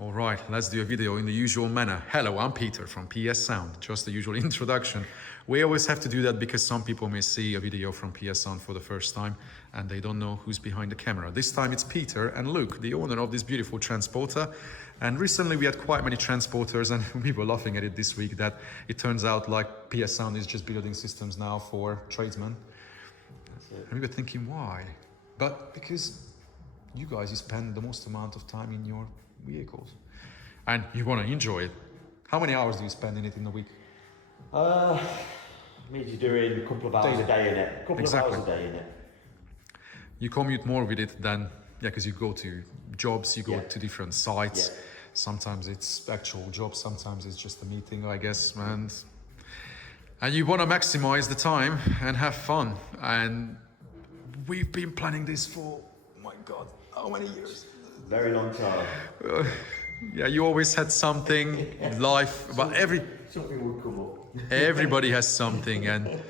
All right, let's do a video in the usual manner. Hello, I'm Peter from PS Sound. Just the usual introduction. We always have to do that because some people may see a video from PS Sound for the first time and they don't know who's behind the camera. This time it's Peter and Luke, the owner of this beautiful transporter. And recently we had quite many transporters and we were laughing at it this week that it turns out like PS Sound is just building systems now for tradesmen. And we were thinking why? But because you guys, you spend the most amount of time in your vehicles and you want to enjoy it. How many hours do you spend in it in a week? Means you're doing a couple of hours a day in it. A couple Exactly. of hours a day in it. You commute more with it than, because you go to jobs, you go to different sites. Yeah. Sometimes it's actual jobs, sometimes it's just a meeting, I guess, and you want to maximize the time and have fun. And we've been planning this for, oh my God, how many years? Very long time. Yeah, you always had something in life, but Something would come up. everybody has something. And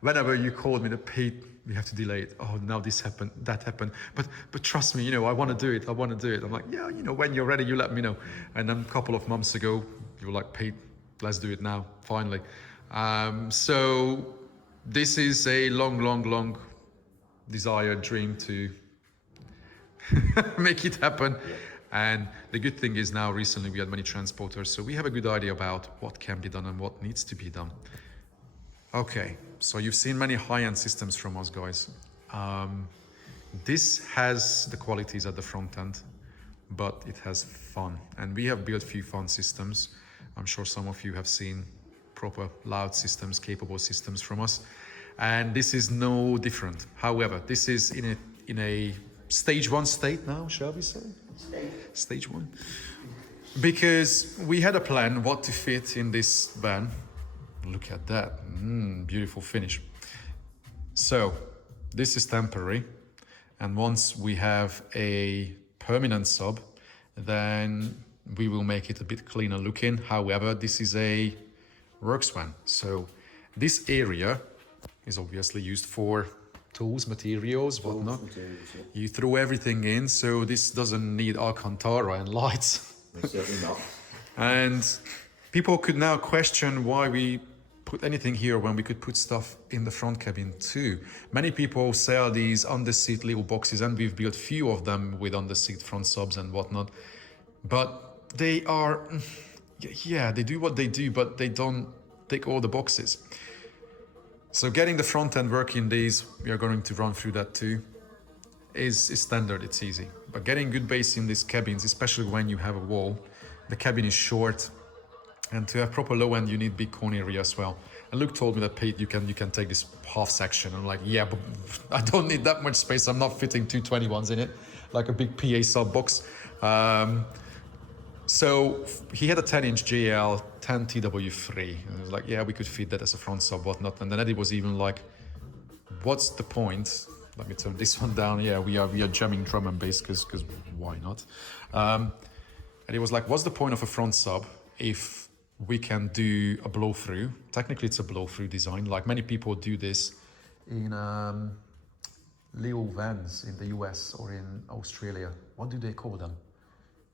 whenever you called me, Pete, we have to delay it. Oh, now this happened, that happened. But trust me, I want to do it. I want to do it. I'm like, yeah, when you're ready, you let me know. And then a couple of months ago, you were like, Pete, let's do it now, finally. So this is a long desired dream to make it happen. Yeah. And the good thing is now recently we had many transporters, so we have a good idea about what can be done and what needs to be done. Okay, so you've seen many high-end systems from us, guys. This has the qualities at the front end, but it has fun. And we have built few fun systems. I'm sure some of you have seen proper loud systems, capable systems from us. And this is no different. However, this is in a stage 1 state now, shall we say? Stage 1. Because we had a plan what to fit in this van. Look at that, beautiful finish. So this is temporary. And once we have a permanent sub, then we will make it a bit cleaner looking. However, this is a works van. So this area is obviously used for tools, materials, whatnot. You throw everything in, so this doesn't need Alcantara and lights. Certainly not. And people could now question why we put anything here when we could put stuff in the front cabin too. Many people sell these under-seat little boxes, and we've built few of them with under-seat front subs and whatnot. But they are, yeah, they do what they do, but they don't tick all the boxes. So getting the front end working, these, we are going to run through that too, is standard, it's easy. But getting good bass in these cabins, especially when you have a wall, the cabin is short, and to have proper low end, you need big cone area as well. And Luke told me that, Pete, you can take this half section. I'm like, yeah, but I don't need that much space. I'm not fitting 221s in it, like a big PA sub box. So he had a 10-inch GL 10 TW3. And I was like, yeah, we could fit that as a front sub, whatnot. And then Eddie was even like, what's the point? Let me turn this one down. Yeah, we are jamming drum and bass because why not? And he was like, what's the point of a front sub if we can do a blow through? Technically, it's a blow through design. Like many people do this in little vans in the US or in Australia. What do they call them?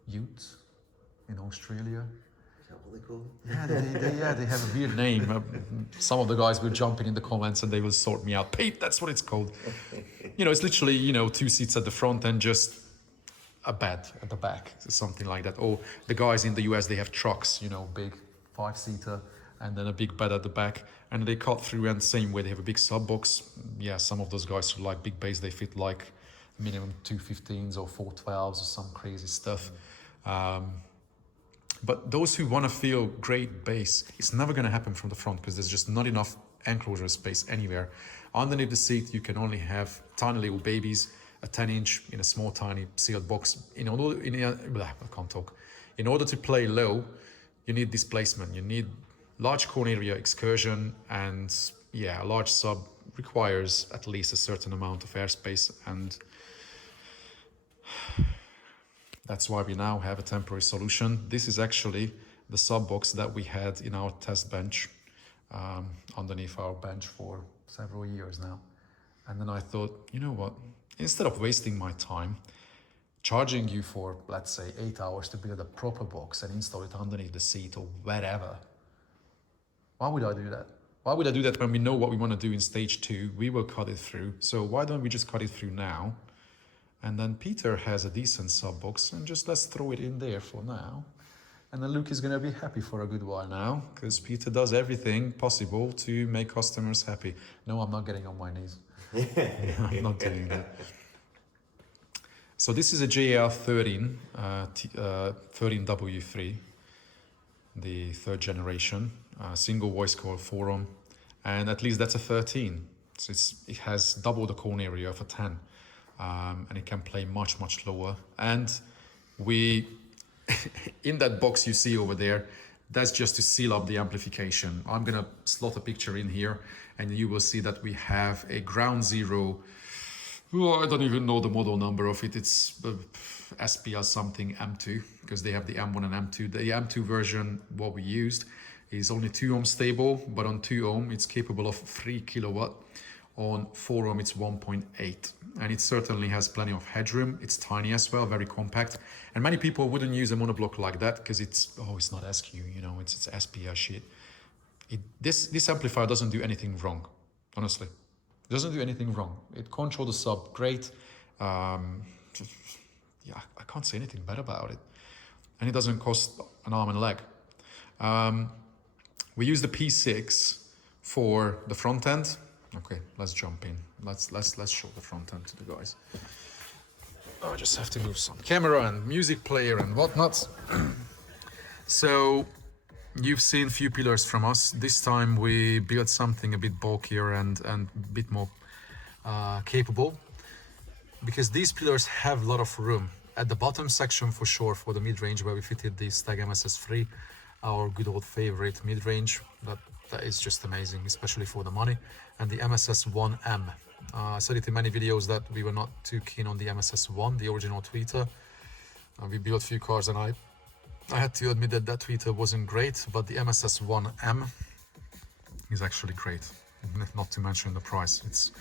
Utes? In Australia. Is that what they call it? Yeah, they have a weird name. Some of the guys will jump in the comments and they will sort me out. Pete, that's what it's called. It's literally, 2 seats at the front and just a bed at the back, something like that. Or the guys in the US, they have trucks, big 5-seater and then a big bed at the back. And they cut through, and same way they have a big sub box. Yeah, some of those guys who like big bass, they fit like minimum 215s or 412s or some crazy stuff. But those who want to feel great bass, it's never going to happen from the front because there's just not enough enclosure space anywhere. Underneath the seat, you can only have tiny little babies, a 10-inch in a small, tiny sealed box. I can't talk. In order to play low, you need displacement. You need large cone area excursion, and yeah, a large sub requires at least a certain amount of airspace, and that's why we now have a temporary solution. This is actually the sub box that we had in our test bench, underneath our bench for several years now. And then I thought, you know what, instead of wasting my time, charging you for, let's say, 8 hours to build a proper box and install it underneath the seat or wherever. Why would I do that? Why would I do that when we know what we want to do in stage 2? We will cut it through. So why don't we just cut it through now? And then Peter has a decent sub box, and just let's throw it in there for now. And then Luke is going to be happy for a good while now, because Peter does everything possible to make customers happy. No, I'm not getting on my knees. I'm not doing that. So this is a JR 13, 13W3, the 3rd generation, single voice call forum, and at least that's a 13. So it has double the cone area of a 10, and it can play much, much lower. And we, in that box you see over there, that's just to seal up the amplification. I'm gonna slot a picture in here, and you will see that we have a ground zero. Well, I don't even know the model number of it. It's SPL something M2, because they have the M1 and M2. The M2 version, what we used, is only 2 ohm stable, but on 2 ohm it's capable of 3 kilowatt. On 4 ohm it's 1.8, and it certainly has plenty of headroom. It's tiny as well, very compact, and many people wouldn't use a monoblock like that because it's not SQ, you know, it's SPL shit. This amplifier doesn't do anything wrong, honestly. It doesn't do anything wrong. It controls the sub great. Yeah, I can't say anything bad about it. And it doesn't cost an arm and a leg. We use the P6 for the front end. Okay, let's jump in. Let's show the front end to the guys. I just have to move some camera and music player and whatnot. So you've seen few pillars from us. This time we built something a bit bulkier and a bit more capable, because these pillars have a lot of room. At the bottom section for sure, for the mid-range, where we fitted the Steg MSS3, our good old favorite mid-range, that is just amazing, especially for the money. And the MSS1M. I said it in many videos that we were not too keen on the MSS1, the original tweeter. We built a few cars, and I had to admit that tweeter wasn't great, but the MSS1M is actually great, not to mention the price.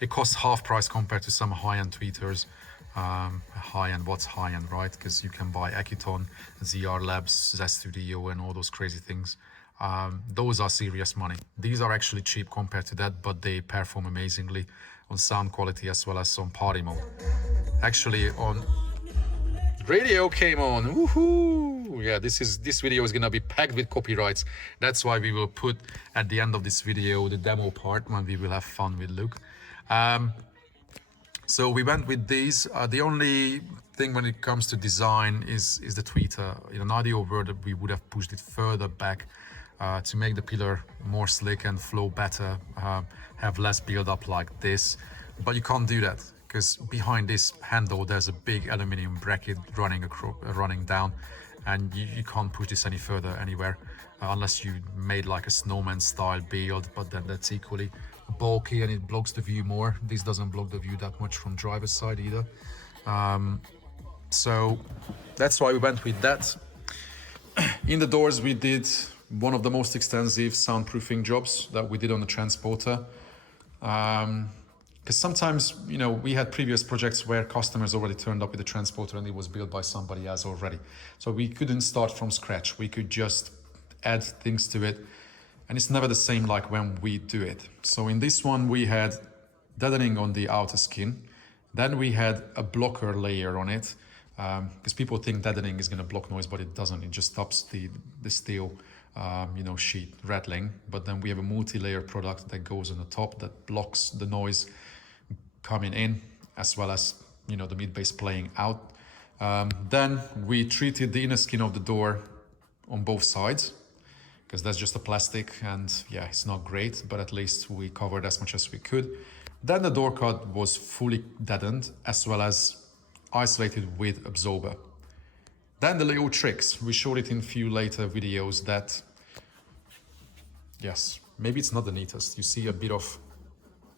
It costs half price compared to some high-end tweeters. High-end, what's high-end, right? Because you can buy Akiton, ZR Labs, Z Studio, and all those crazy things. Those are serious money. These are actually cheap compared to that, but they perform amazingly on sound quality as well as on party mode. Actually, on radio came on. Woohoo! Yeah, this video is gonna be packed with copyrights. That's why we will put at the end of this video the demo part when we will have fun with Luke. So we went with these. The only thing when it comes to design is the tweeter. In an ideal world, we would have pushed it further back to make the pillar more slick and flow better, have less build up like this. But you can't do that, because behind this handle there's a big aluminium bracket running down, and you can't push this any further anywhere unless you made like a snowman style build, but then that's equally bulky and it blocks the view more. This doesn't block the view that much from driver's side either. So that's why we went with that. In the doors we did one of the most extensive soundproofing jobs that we did on the transporter. Because sometimes, you know, we had previous projects where customers already turned up with the transporter and it was built by somebody else already. So we couldn't start from scratch. We could just add things to it. And it's never the same like when we do it. So in this one, we had deadening on the outer skin. Then we had a blocker layer on it. Because people think deadening is going to block noise, but it doesn't. It just stops the steel sheet rattling. But then we have a multi-layer product that goes on the top that blocks the noise coming in, as well as, you know, the mid-bass playing out. Then we treated the inner skin of the door on both sides, because that's just a plastic, and yeah, it's not great, but at least we covered as much as we could. Then the door cut was fully deadened, as well as isolated with absorber. Then the little tricks, we showed it in a few later videos that, yes, maybe it's not the neatest. You see a bit of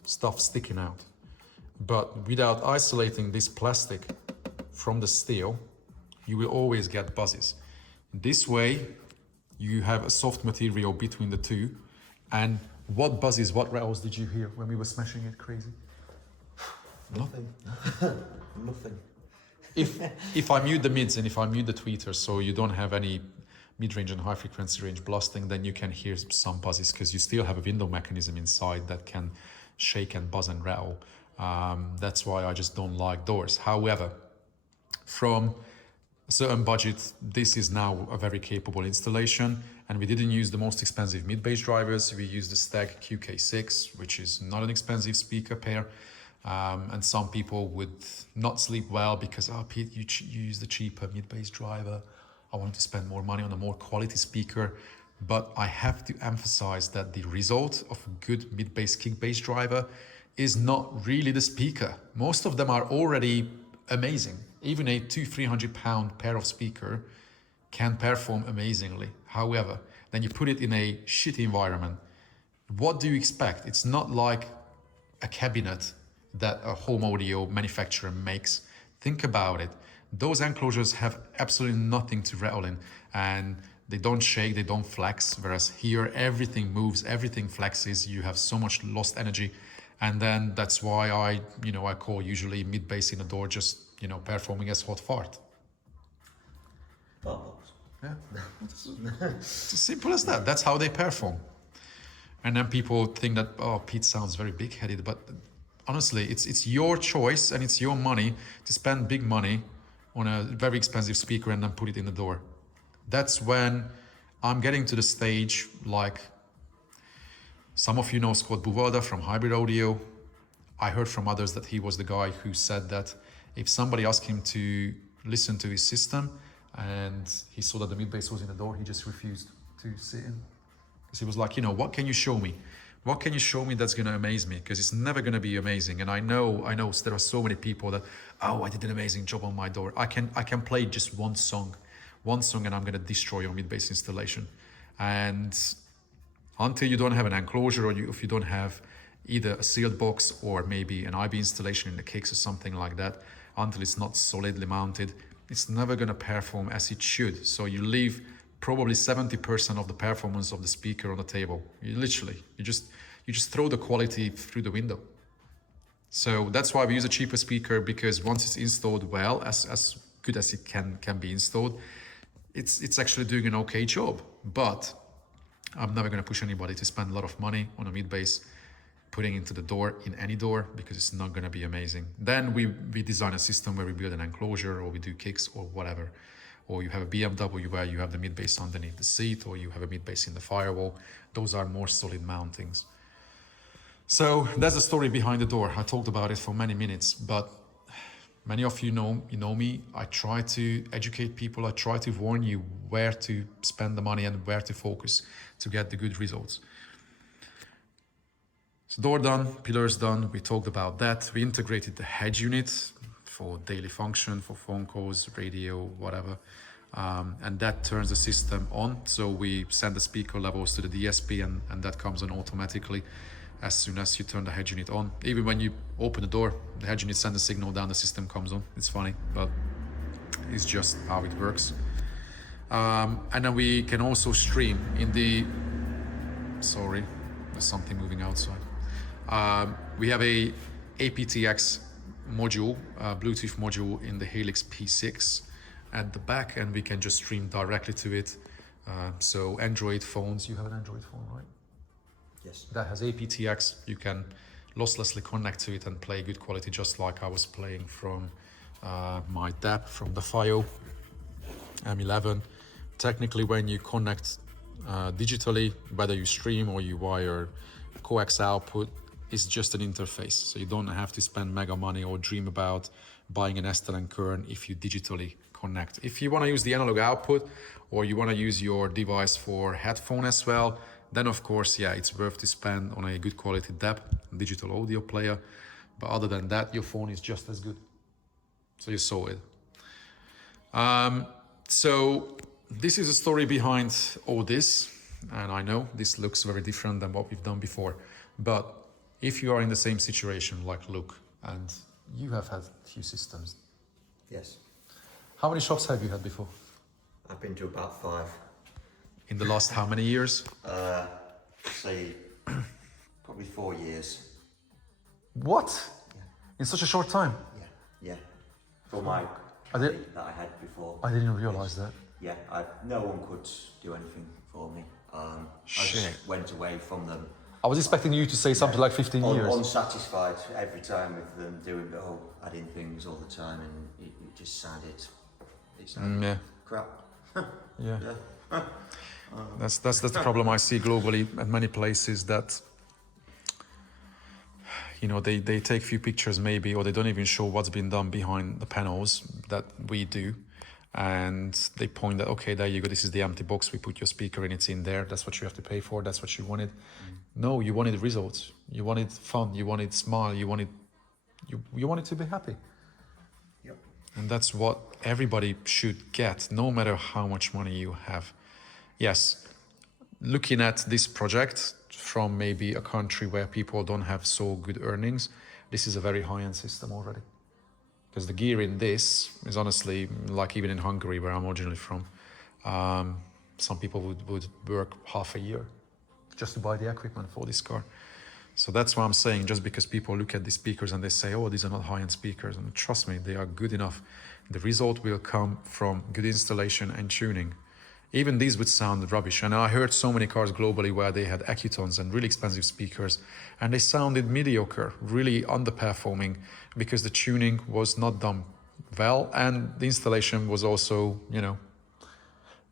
stuff sticking out. But without isolating this plastic from the steel, you will always get buzzes. This way, you have a soft material between the two. And what buzzes, what rattles did you hear when we were smashing it crazy? Nothing. Nothing. if I mute the mids and if I mute the tweeters, so you don't have any mid-range and high-frequency range blasting, then you can hear some buzzes because you still have a window mechanism inside that can shake and buzz and rattle. That's why I just don't like doors. However, from a certain budget, this is now a very capable installation, and we didn't use the most expensive mid-bass drivers. We used the Steg QK6, which is not an expensive speaker pair. And some people would not sleep well because, oh, Pete, you use the cheaper mid-bass driver. I want to spend more money on a more quality speaker. But I have to emphasize that the result of a good mid-bass kick bass driver is not really the speaker. Most of them are already amazing. Even a 200-300 pound pair of speaker can perform amazingly. However, then you put it in a shitty environment. What do you expect? It's not like a cabinet that a home audio manufacturer makes. Think about it. Those enclosures have absolutely nothing to rattle in, and they don't shake, they don't flex, whereas here everything moves, everything flexes, you have so much lost energy. And then that's why I call usually mid-bass in a door just, performing as hot fart. Oh, Yeah, it's as simple as that. That's how they perform. And then people think that, oh, Pete sounds very big-headed, but honestly, it's your choice and it's your money to spend big money on a very expensive speaker and then put it in the door. That's when I'm getting to the stage, like some of you know Scott Buvada from Hybrid Audio. I heard from others that he was the guy who said that if somebody asked him to listen to his system and he saw that the mid-bass was in the door, he just refused to sit in. Because he was like, what can you show me? What can you show me that's going to amaze me? Because it's never going to be amazing. And I know there are so many people that, oh, I did an amazing job on my door. I can play just one song and I'm going to destroy your mid-bass installation. And until you don't have an enclosure, or if you don't have either a sealed box or maybe an IB installation in the kicks or something like that, until it's not solidly mounted, it's never going to perform as it should. So you leave probably 70% of the performance of the speaker on the table. You just throw the quality through the window. So that's why we use a cheaper speaker, because once it's installed well, as good as it can be installed, it's actually doing an okay job. But I'm never going to push anybody to spend a lot of money on a mid-bass putting into the door, in any door, because it's not going to be amazing. Then we design a system where we build an enclosure, or we do kicks or whatever. Or you have a BMW where you have the mid-bass underneath the seat, or you have a mid-bass in the firewall. Those are more solid mountings. So that's the story behind the door. I talked about it for many minutes, but many of you know me. I try to educate people. I try to warn you where to spend the money and where to focus to get the good results. So door done, pillars done. We talked about that. We integrated the head unit for daily function, for phone calls, radio, whatever. And that turns the system on. So we send the speaker levels to the DSP and that comes on automatically as soon as you turn the head unit on. Even when you open the door, the head unit sends a signal down, the system comes on. It's funny, but it's just how it works. And then we can also stream in the, sorry, there's something moving outside. We have a aptX module, Bluetooth module in the Helix P6 at the back, and we can just stream directly to it. So Android phones, you have an Android phone, right? yes. That has aptX. You can losslessly connect to it and play good quality, just like I was playing from my DAP from the FIO M11. Technically, when you connect digitally, whether you stream or you wire coax output, it's just an interface. So you don't have to spend mega money or dream about buying an Estel and Kern if you digitally connect. If you want to use the analog output, or you want to use your device for headphone as well, then of course, yeah, it's worth to spend on a good quality DAP, digital audio player. But other than that, your phone is just as good. So you saw it. So this is a story behind all this. And I know this looks very different than what we've done before. But if you are in the same situation like Luke, and you have had a few systems. Yes. How many shops have you had before? I've been to about 5. In the last how many years? Say, probably 4 years. What? Yeah. In such a short time? Yeah. For my that I had before. I didn't realise that. Yeah, no one could do anything for me. I Shit. just went away from them. I was expecting you to say something like 15 years. Unsatisfied every time with them doing adding things all the time, and it just sounded, Yeah. crap. Yeah. Yeah. That's the problem I see globally at many places, that you know, they take few pictures maybe, or they don't even show what's been done behind the panels that we do, and they point that, okay, there you go, this is the empty box, we put your speaker in, it's in there, that's what you have to pay for, that's what you wanted. No, you wanted results, you wanted fun, you wanted smile, you wanted to be happy. Yep. And that's what everybody should get, no matter how much money you have. Yes, looking at this project from maybe a country where people don't have so good earnings, this is a very high-end system already. Because the gear in this is honestly, like even in Hungary, where I'm originally from, some people would work half a year just to buy the equipment for this car. So that's why I'm saying, just because people look at the speakers and they say, oh, these are not high-end speakers, and trust me, they are good enough. The result will come from good installation and tuning. Even these would sound rubbish. And I heard so many cars globally where they had Ecutons and really expensive speakers, and they sounded mediocre, really underperforming, because the tuning was not done well, and the installation was also, you know,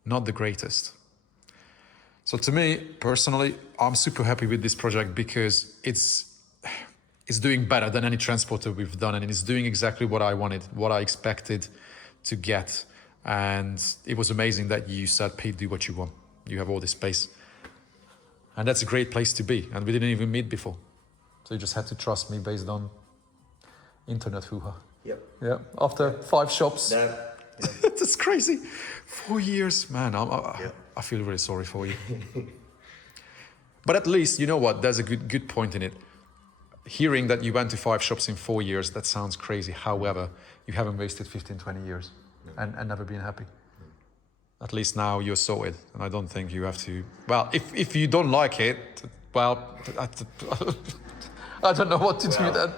not the greatest. So to me, personally, I'm super happy with this project, because it's doing better than any transporter we've done, and it's doing exactly what I wanted, what I expected to get. And it was amazing that you said, Pete, do what you want. You have all this space. And that's a great place to be. And we didn't even meet before. So you just had to trust me based on internet hoo-ha. Yep. Yeah, after 5 shops. No. That's crazy. 4 years, man. I feel really sorry for you. But at least, you know what, there's a good point in it. Hearing that you went to 5 shops in 4 years, that sounds crazy. However, you haven't wasted 15, 20 years and never been happy. At least now you're sorted, and I don't think you have to. Well, if you don't like it, well, I don't know what to do then.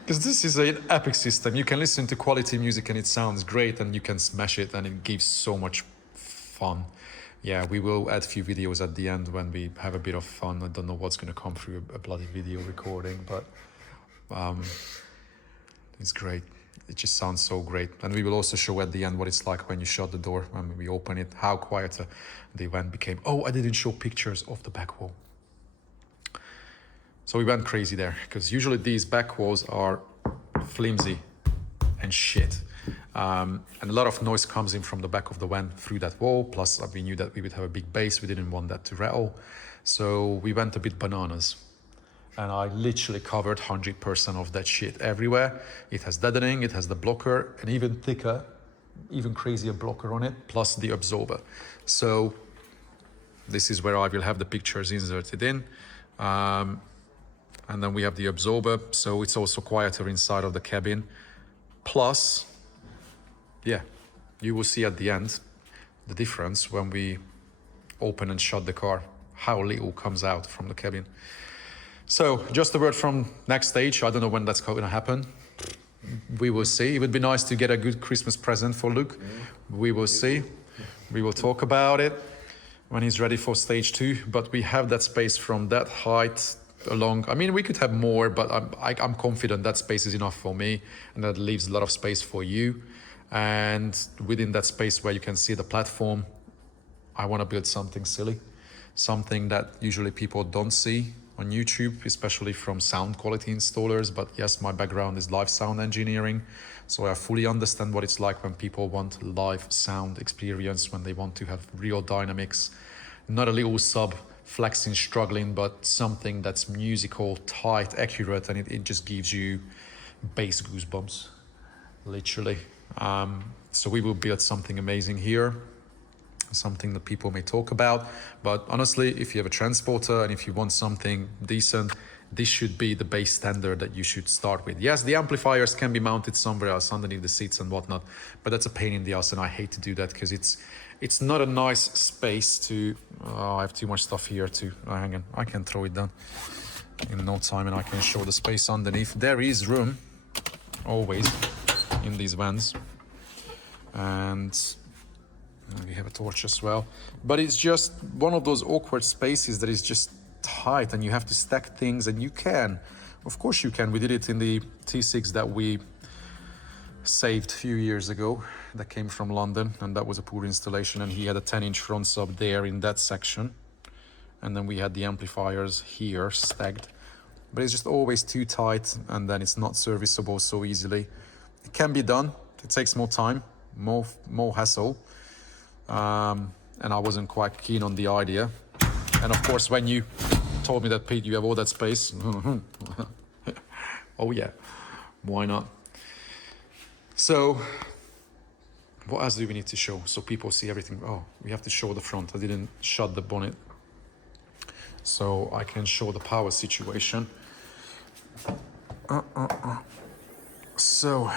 Because this is an epic system. You can listen to quality music and it sounds great, and you can smash it, and it gives so much fun. Yeah, we will add a few videos at the end when we have a bit of fun. I don't know what's going to come through a bloody video recording, but it's great. It just sounds so great. And we will also show at the end what it's like when you shut the door, when we open it, how quiet the event became. Oh, I didn't show pictures of the back wall. So we went crazy there, because usually these back walls are flimsy and shit. And a lot of noise comes in from the back of the van through that wall. Plus, we knew that we would have a big bass. We didn't want that to rattle. So we went a bit bananas. And I literally covered 100% of that shit everywhere. It has deadening, it has the blocker, and even thicker, even crazier blocker on it, plus the absorber. So this is where I will have the pictures inserted in. And then we have the absorber, so it's also quieter inside of the cabin. Plus, yeah, you will see at the end the difference when we open and shut the car, how little comes out from the cabin. So just a word from next stage. I don't know when that's going to happen. We will see. It would be nice to get a good Christmas present for Luke. We will see. We will talk about it when he's ready for stage 2. But we have that space from that height along. I mean, we could have more, but I'm confident that space is enough for me, and that leaves a lot of space for you. And within that space where you can see the platform, I want to build something silly, something that usually people don't see on YouTube, especially from sound quality installers. But yes, my background is live sound engineering, so I fully understand what it's like when people want live sound experience, when they want to have real dynamics, not a little sub flexing, struggling, but something that's musical, tight, accurate, and it just gives you bass goosebumps, literally. So we will build something amazing here, something that people may talk about. But honestly, if you have a transporter and if you want something decent, this should be the base standard that you should start with. Yes, the amplifiers can be mounted somewhere else underneath the seats and whatnot, but that's a pain in the ass, and I hate to do that because it's not a nice space to... I have too much stuff here too. Hang on, I can throw it down in no time, and I can show the space underneath. There is room, always, in these vans. And we have a torch as well. But it's just one of those awkward spaces that is just tight and you have to stack things, and you can. Of course you can. We did it in the T6 that we saved a few years ago that came from London, and that was a poor installation, and he had a 10-inch front sub there in that section. And then we had the amplifiers here stacked. But it's just always too tight, and then it's not serviceable so easily. It can be done. It takes more time, more hassle. And I wasn't quite keen on the idea. And of course, when you told me that, Pete, you have all that space, oh yeah, why not? So what else do we need to show so people see everything? Oh, we have to show the front. I didn't shut the bonnet, so I can show the power situation. So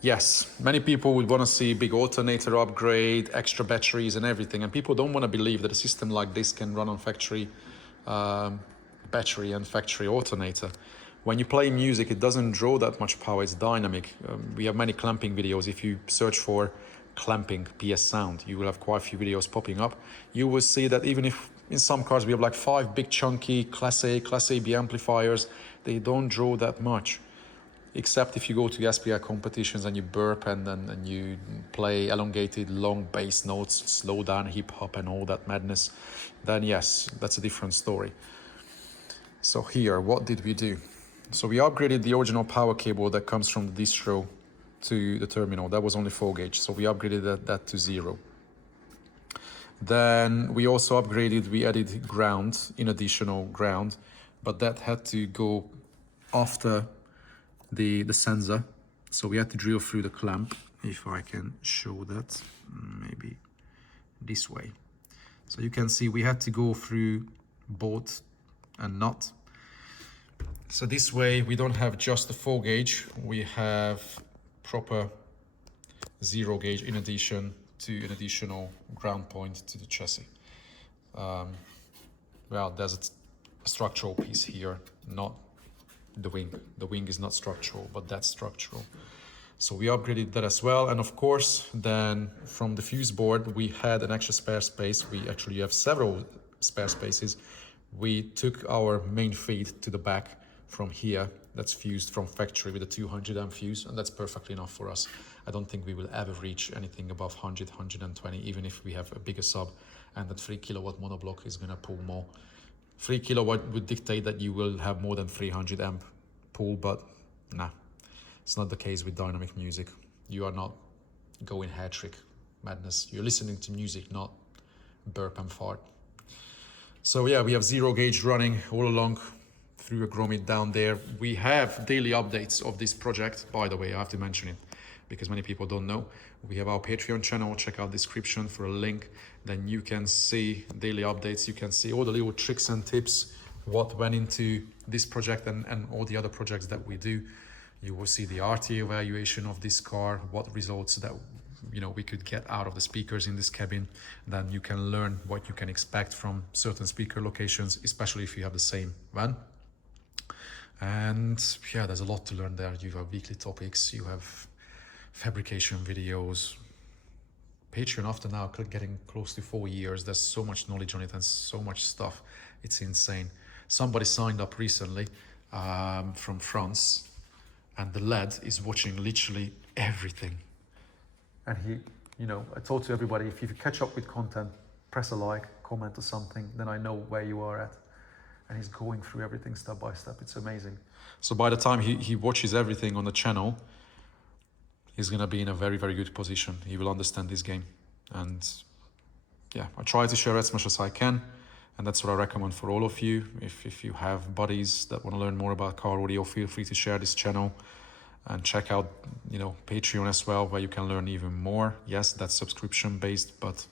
yes, many people would want to see big alternator upgrade, extra batteries and everything, and people don't want to believe that a system like this can run on factory battery and factory alternator. When you play music, it doesn't draw that much power, it's dynamic. We have many clamping videos. If you search for clamping PS sound, you will have quite a few videos popping up. You will see that even if in some cars we have like 5 big chunky Class A, Class AB amplifiers, they don't draw that much. Except if you go to SPI competitions and you burp and you play elongated long bass notes, slow down hip hop and all that madness, then yes, that's a different story. So here, what did we do? So we upgraded the original power cable that comes from the distro to the terminal. That was only 4 gauge, so we upgraded that to 0. Then we also upgraded, we added ground, in additional ground, but that had to go after the sensor. So we had to drill through the clamp, if I can show that, maybe this way. So you can see we had to go through bolt and nut. So this way we don't have just the 4 gauge, we have proper 0 gauge in addition to an additional ground point to the chassis. Well, there's a structural piece here, not the wing. The wing is not structural, but that's structural. So we upgraded that as well. And of course, then from the fuse board, we had an extra spare space. We actually have several spare spaces. We took our main feed to the back from here. That's fused from factory with a 200 amp fuse, and that's perfectly enough for us. I don't think we will ever reach anything above 100, 120, even if we have a bigger sub, and that 3 kilowatt monoblock is gonna pull more. 3 kilowatt would dictate that you will have more than 300 amp pull, but nah, it's not the case with dynamic music. You are not going hair trick madness. You're listening to music, not burp and fart. So yeah, we have 0 gauge running all along through a grommet down there. We have daily updates of this project, by the way, I have to mention it because many people don't know. We have our Patreon channel, check out description for a link. Then you can see daily updates, you can see all the little tricks and tips, what went into this project and all the other projects that we do. You will see the RTA evaluation of this car, what results that we could get out of the speakers in this cabin. Then you can learn what you can expect from certain speaker locations, especially if you have the same van. And yeah, there's a lot to learn there. You have weekly topics, you have fabrication videos. Patreon, after now getting close to 4 years, there's so much knowledge on it and so much stuff. It's insane. Somebody signed up recently from France, and the lad is watching literally everything. And he, I told to everybody, if you catch up with content, press a like, comment or something, then I know where you are at. And he's going through everything step by step. It's amazing. So by the time he watches everything on the channel, he's going to be in a very, very good position. He will understand this game. And yeah, I try to share as much as I can. And that's what I recommend for all of you. If you have buddies that want to learn more about car audio, feel free to share this channel and check out, Patreon as well, where you can learn even more. Yes, that's subscription based, but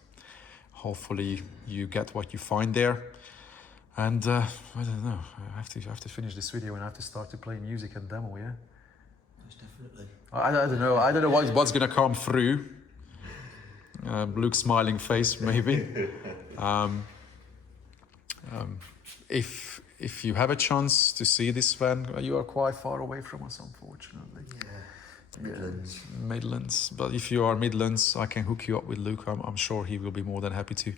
hopefully you get what you find there. And I don't know, I have to finish this video and I have to start to play music and demo, yeah? Most definitely. I don't know what's gonna come through. Luke's smiling face, maybe. If you have a chance to see this van, you are quite far away from us, unfortunately. Yeah. Midlands. Midlands. But if you are Midlands, I can hook you up with Luke. I'm sure he will be more than happy to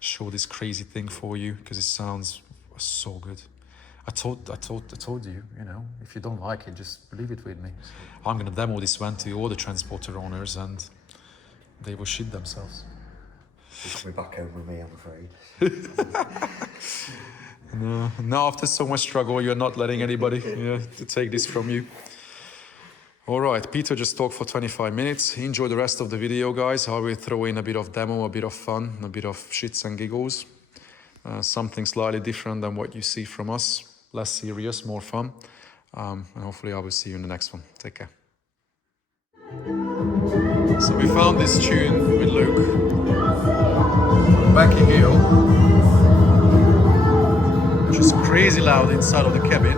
show this crazy thing for you because it sounds so good. I told you, you know, if you don't like it, just leave it with me. I'm gonna demo this van to all the transporter owners and they will shit themselves. You're coming back home with me, I'm afraid. No, after so much struggle, you're not letting anybody to take this from you. All right, Peter just talked for 25 minutes. Enjoy the rest of the video, guys. I will throw in a bit of demo, a bit of fun, a bit of shits and giggles. Something slightly different than what you see from us. Less serious, more fun. And hopefully I will see you in the next one. Take care. So we found this tune with Luke. Becky Hill. Which is crazy loud inside of the cabin.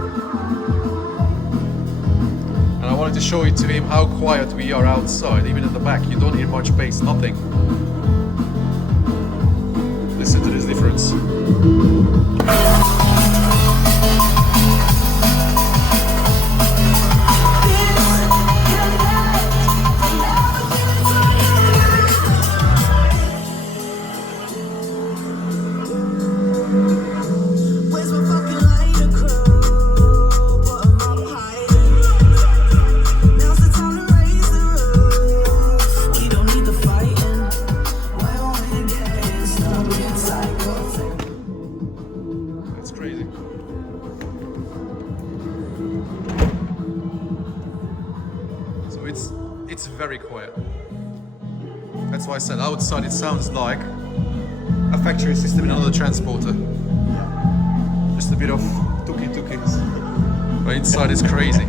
And I wanted to show it to him how quiet we are outside. Even at the back, you don't hear much bass, nothing. Listen to this difference. It's very quiet. That's why I said outside it sounds like a factory system in another transporter. Just a bit of tuki-tuki. But inside it's crazy.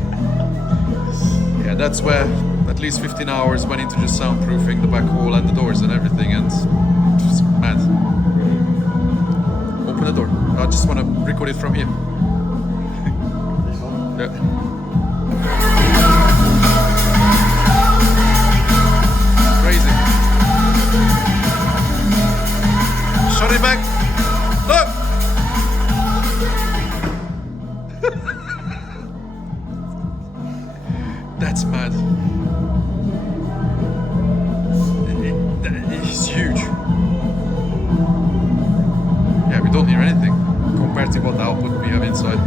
Yeah, that's where at least 15 hours went into just soundproofing the back wall and the doors and everything, and just mad. Open the door. I just want to record it from here. Yeah. Shut it back. Look. That's mad. It's huge. Yeah, we don't hear anything compared to what the output we have inside.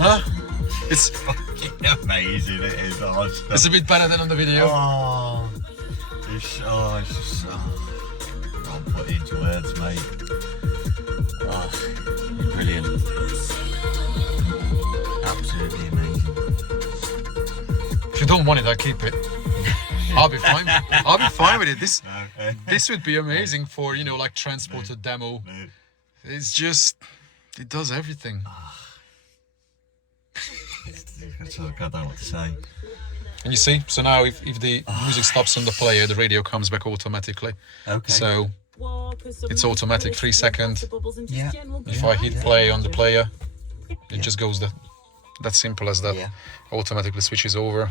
Huh? It's fucking amazing, it is. It's a bit better than on the video. It's just can't put it into words, mate. Brilliant. Absolutely amazing. If you don't want it, I'll keep it. I'll be fine. I'll be fine with it. This would be amazing for, you know, like transporter demo. It's just, it does everything. I don't know what to say. And you see, so now if the music stops on the player, the radio comes back automatically. Okay. So it's automatic, 3 seconds. Yeah. If I hit play on the player, it just goes that simple as that. Yeah. Automatically switches over.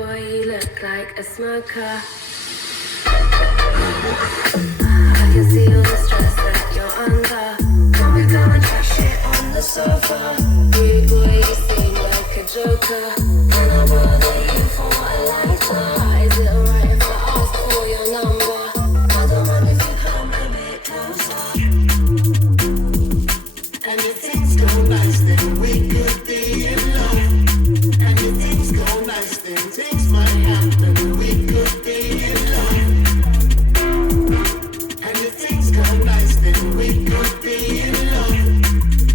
boy, you look like a smoker. I can see all the stress that you're under. Come and go and trash it on the sofa. Rude boy, you seem like a joker. And I'll bother you for a lifetime. Is it alright if I ask for your number? I don't mind if you come a bit closer. And if things go nice, then we could be in love. And if things go nice, then things might happen. We could be in love. And if things go nice, then we could be in love.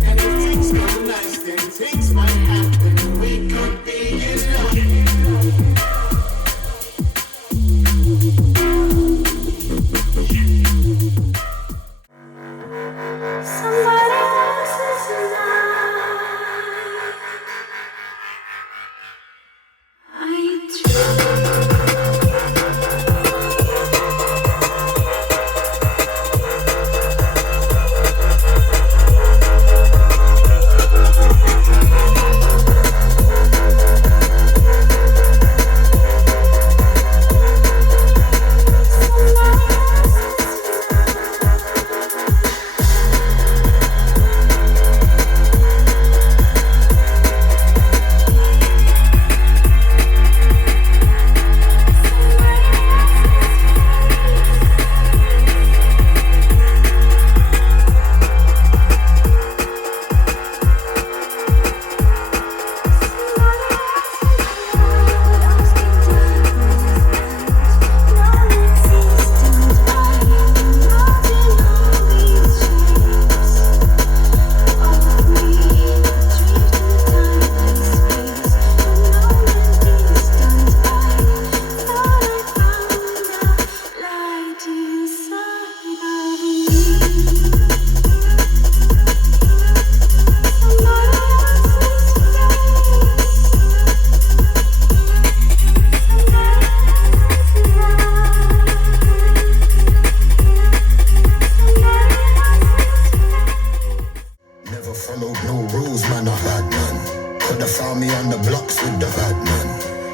And if things go nice, then things might happen. We could be in love. Somebody else's life. Are you Never followed no rules, man, a bad man. Coulda found me on the blocks with the bad man.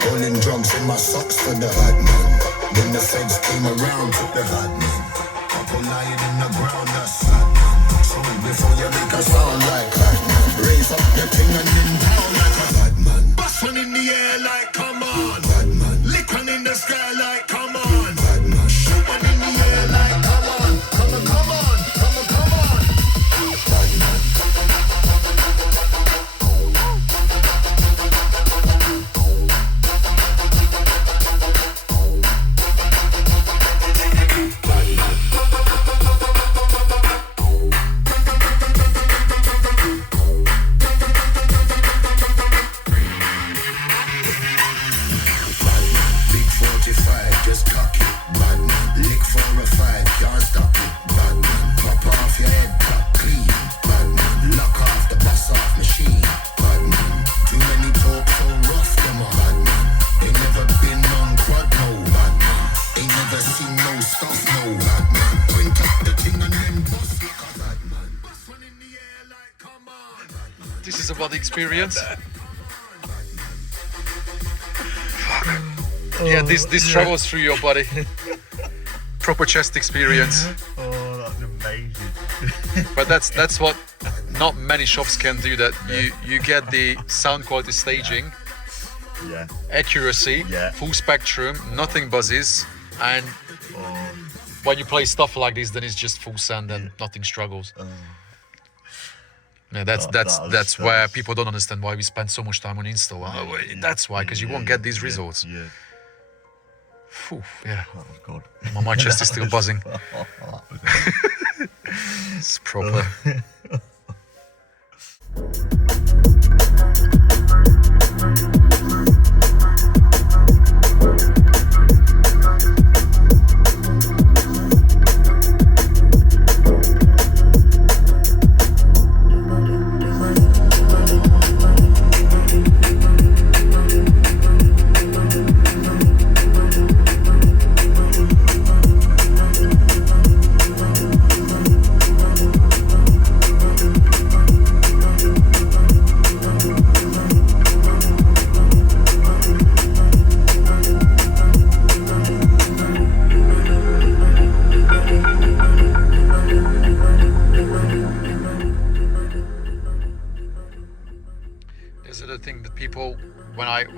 Rolling drums in my socks for the bad man. Then the feds came around, took the bad man. Couple lying in the ground, that's sad man. So before you make a sound like bad man, raise up the thing and then down like a bad man. Bust one in the air like come on, bad man. Lick one in the sky like come on, bad man. Shoot one in the air like come on, come on, come on, come on, come on, bad man. Big 45, just cock it, bad man. Lick 4 or 5, can't stop it, bad man. Pop off your head, top clean, bad man. Lock off the bus off machine, bad man. Too many talk so rough, them a bad man. Ain't never been on quad, no bad man. Ain't never seen no stuff, no bad man. Point up the thing and then bust like a bad man. Bust one in the air like come on, bad man. This is about the experience. Yeah, this travels through your body. Proper chest experience. Oh, that's amazing. But that's what not many shops can do. That you get the sound quality staging, Yeah. accuracy, Yeah. full spectrum, nothing buzzes, and Oh, when you play stuff like this, then it's just full sound and nothing struggles. Yeah, that's where people don't understand why we spend so much time on install. That's why, because you won't get these results. Yeah. Phew, yeah, Oh God. my chest is still buzzing. It's proper.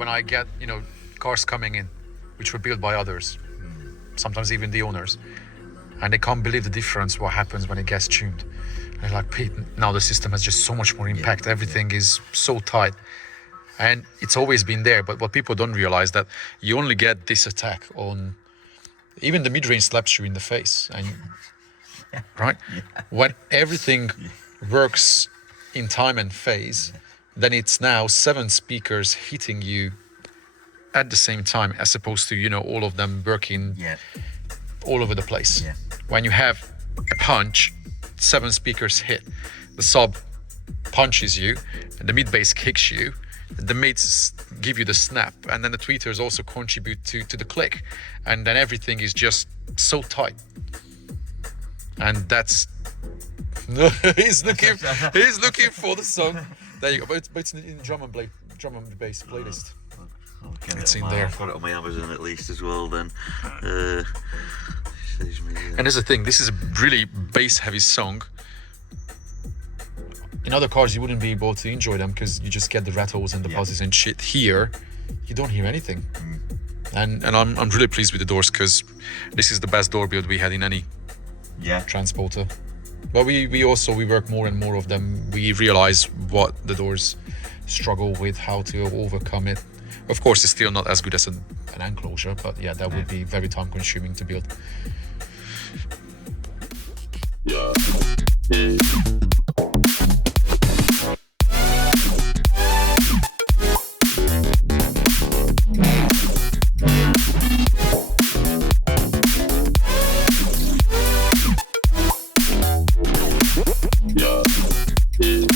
I get cars coming in, which were built by others, sometimes even the owners, and they can't believe the difference what happens when it gets tuned. And they're like, Pete, now the system has just so much more impact. Everything is so tight. And it's always been there, but what people don't realize that you only get this attack on, even the mid-range slaps you in the face, and right? When everything works in time and phase, then it's now 7 speakers hitting you at the same time, as opposed to all of them working all over the place. Yeah. When you have a punch, 7 speakers hit, the sub punches you, and the mid bass kicks you. The mids give you the snap, and then the tweeters also contribute to the click, and then everything is just so tight. And that's he's looking for the song. There you go. But it's in drum and bass playlist. It's in there. I've got it on my Amazon at least as well. Then. And there's the thing. This is a really bass-heavy song. In other cars, you wouldn't be able to enjoy them because you just get the rattles and the buzzes and shit. Here, you don't hear anything. And I'm really pleased with the doors, because this is the best door build we had in any transporter. But we work more and more of them. We realize what the doors struggle with, how to overcome it. Of course, it's still not as good as an enclosure, but that would be very time consuming to build. Thank you.